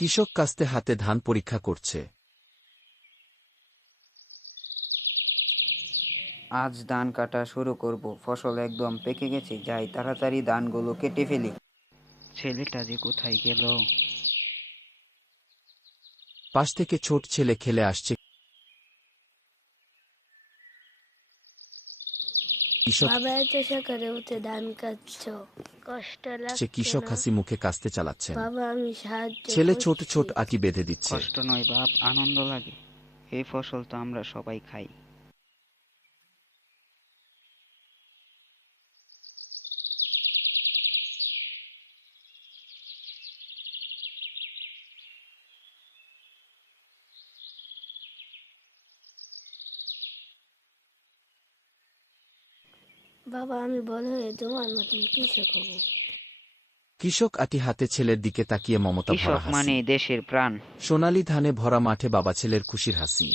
কৃষক কাস্তে হাতে ধান পরীক্ষা করছে। আজ ধান কাটা শুরু করব, ফসল একদম পেকে গেছে, যাই তাড়াতাড়ি ধানগুলো কেটে ফেলি। ছেলেটা যে কোথায় গেল? পাশ থেকে ছোট ছেলে খেলে আসছে। কৃষক বাবা, এত সকালে উঠে ধান কাটছো, কষ্ট লাগছে কৃষক না? হাসি মুখে কাস্তে চালাচ্ছেন। বাবা, আমি সাহায্য ছেলে ছোট করছি। ছোট আটি বেঁধে দিচ্ছে। কষ্ট নয় বাপ, আনন্দ লাগে। এই ফসল তো আমরা সবাই খাই। বাবা, আমি বড় হয়ে তোমার মতন কৃষক হব। কৃষক আটি হাতে ছেলের দিকে তাকিয়ে মমতা ভরা কৃষক হাসি। মানে দেশের প্রাণ। সোনালী ধানে ভরা মাঠে বাবা ছেলের খুশির হাসি।